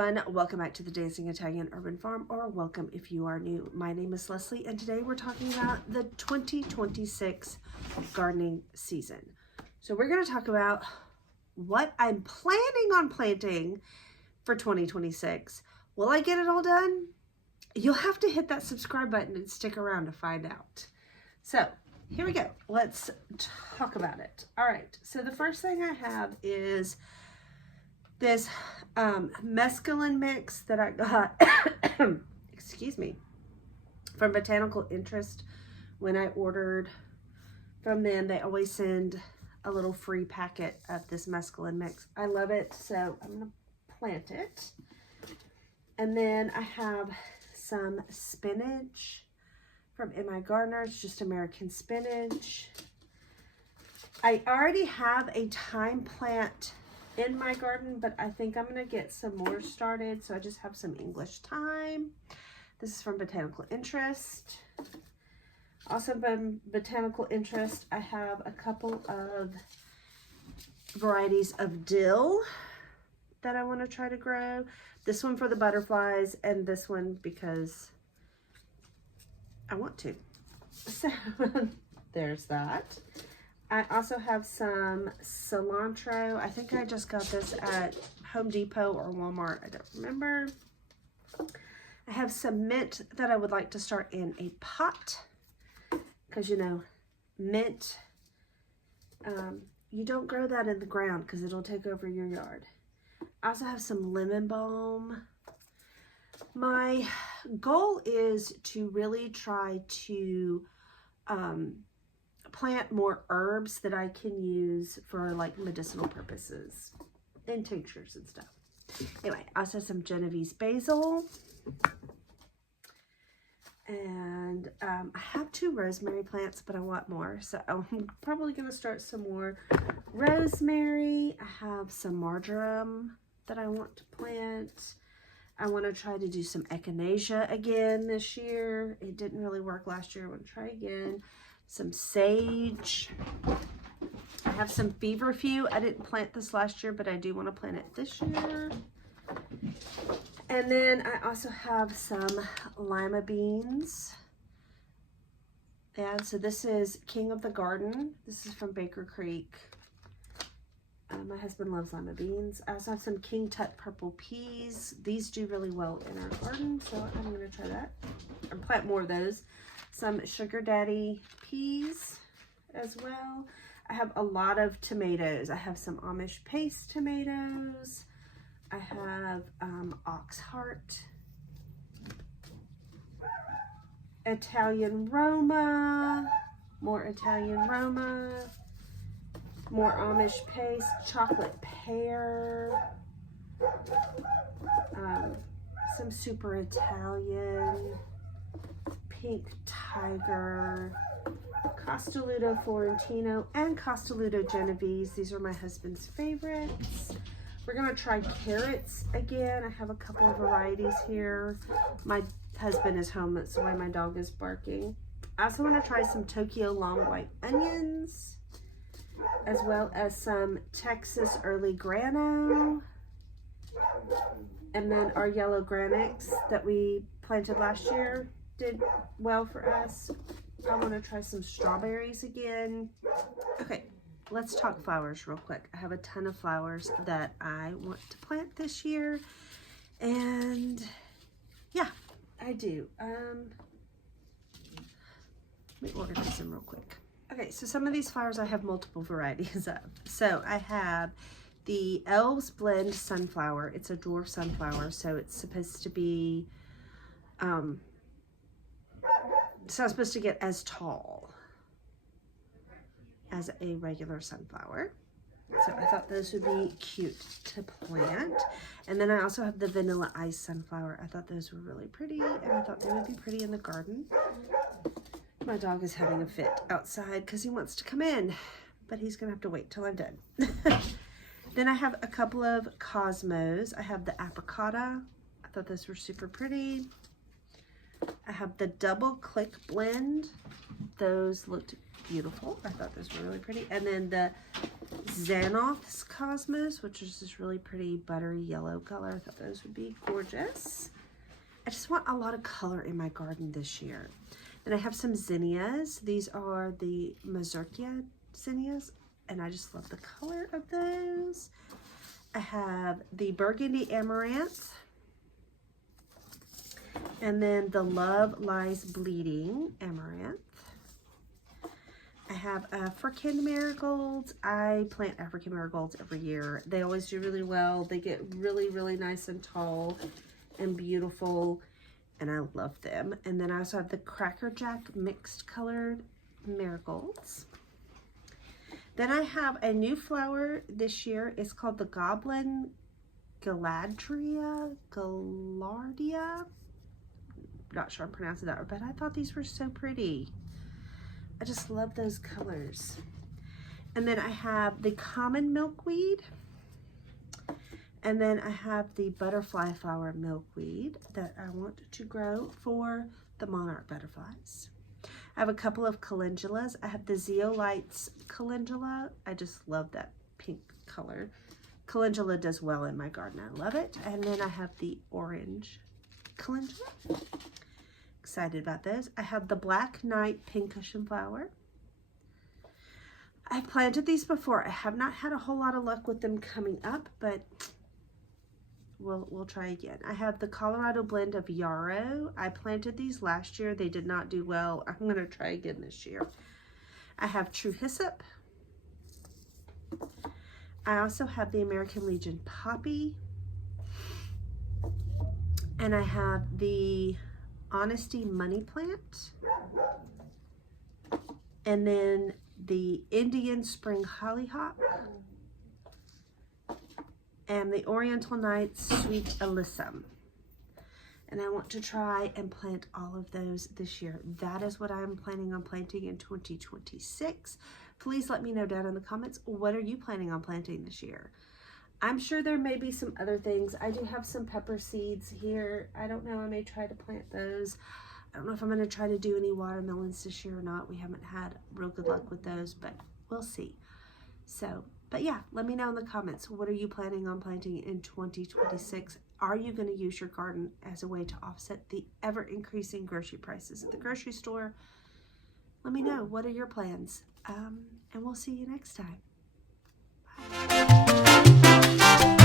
everyone, welcome back to the Dancing Italian Urban Farm, or welcome if you are new. My name is Leslie and today we're talking about the 2026 gardening season. So we're going to talk about what I'm planning on planting for 2026. Will I get it all done? You'll have to hit that subscribe button and stick around to find out. So here we go. Let's talk about it. All right, so the first thing I have is this mescaline mix that I got, excuse me, from Botanical Interest. When I ordered from them, they always send a little free packet of this mescaline mix. I love it, so I'm gonna plant it. And then I have some spinach from M.I. Gardener. It's just American spinach. I already have a thyme plant in my garden, but I think I'm gonna get some more started, so I just have some English thyme. This is from Botanical Interest. Also from Botanical Interest, I have a couple of varieties of dill that I want to try to grow. This one for the butterflies, and this one because I want to. So there's that. I also have some cilantro. I think I just got this at Home Depot or Walmart. I don't remember. I have some mint that I would like to start in a pot. Because, you know, mint, you don't grow that in the ground because it'll take over your yard. I also have some lemon balm. My goal is to really try to plant more herbs that I can use for like medicinal purposes and tinctures and stuff. Anyway, I also have some Genovese basil. And I have 2 rosemary plants, but I want more. So I'm probably going to start some more rosemary. I have some marjoram that I want to plant. I want to try to do some echinacea again this year. It didn't really work last year. I want to try again. Some sage. I have some feverfew. I didn't plant this last year, but I do want to plant it this year. And then I also have some lima beans. And so this is King of the Garden. This is from Baker Creek. My husband loves lima beans. I also have some King Tut purple peas. These do really well in our garden, so I'm going to try that. And plant more of those. Some Sugar Daddy peas as well. I have a lot of tomatoes. I have some Amish paste tomatoes. I have Oxheart, Italian Roma, more Italian Roma, more Amish paste, chocolate pear, some super Italian, pink tiger, Castelluto Florentino, and Castelluto Genovese. These are my husband's favorites. We're going to try carrots again. I have a couple of varieties here. My husband is home, that's why my dog is barking. I also want to try some Tokyo long white onions, as well as some Texas early grano. And then our yellow granics that we planted last year did well for us. I want to try some strawberries again. Okay. Let's talk flowers real quick. I have a ton of flowers that I want to plant this year. And yeah, I do. Let me order some real quick. Okay, so some of these flowers I have multiple varieties of. So I have the Elves Blend Sunflower. It's a dwarf sunflower, so it's supposed to be, it's not supposed to get as tall as a regular sunflower. So I thought those would be cute to plant. And then I also have the Vanilla Ice Sunflower. I thought those were really pretty, and I thought they would be pretty in the garden. My dog is having a fit outside because he wants to come in, but he's gonna have to wait till I'm done. Then I have a couple of Cosmos. I have the Apricota. I thought those were super pretty. I have the Double Click Blend. Those looked beautiful. I thought those were really pretty. And then the Xanath's Cosmos, which is this really pretty buttery yellow color. I thought those would be gorgeous. I just want a lot of color in my garden this year. Then I have some zinnias. These are the Mazurkia zinnias, and I just love the color of those. I have the Burgundy Amaranth, and then the Love Lies Bleeding Amaranth. I have African marigolds. I plant African marigolds every year. They always do really well. They get really, really nice and tall and beautiful, and I love them. And then I also have the Cracker Jack mixed colored marigolds. Then I have a new flower this year. It's called the Goblin Gaillardia. Not sure I'm pronouncing that, but I thought these were so pretty. I just love those colors. And then I have the common milkweed. And then I have the butterfly flower milkweed that I want to grow for the monarch butterflies. I have a couple of calendulas. I have the Zeolites calendula. I just love that pink color. Calendula does well in my garden. I love it. And then I have the orange calendula. Excited about those. I have the Black Knight pincushion flower. I've planted these before. I have not had a whole lot of luck with them coming up, but we'll try again. I have the Colorado blend of yarrow. I planted these last year. They did not do well. I'm going to try again this year. I have True Hyssop. I also have the American Legion poppy. And I have the Honesty money plant. And then the Indian spring hollyhock. And the Oriental Nights Sweet Alyssum. And I want to try and plant all of those this year. That is what I'm planning on planting in 2026. Please let me know down in the comments, what are you planning on planting this year? I'm sure there may be some other things. I do have some pepper seeds here. I don't know, I may try to plant those. I don't know if I'm going to try to do any watermelons this year or not. We haven't had real good luck with those, but we'll see. So, but yeah, let me know in the comments, what are you planning on planting in 2026? Are you going to use your garden as a way to offset the ever-increasing grocery prices at the grocery store? Let me know, what are your plans? And we'll see you next time. Bye.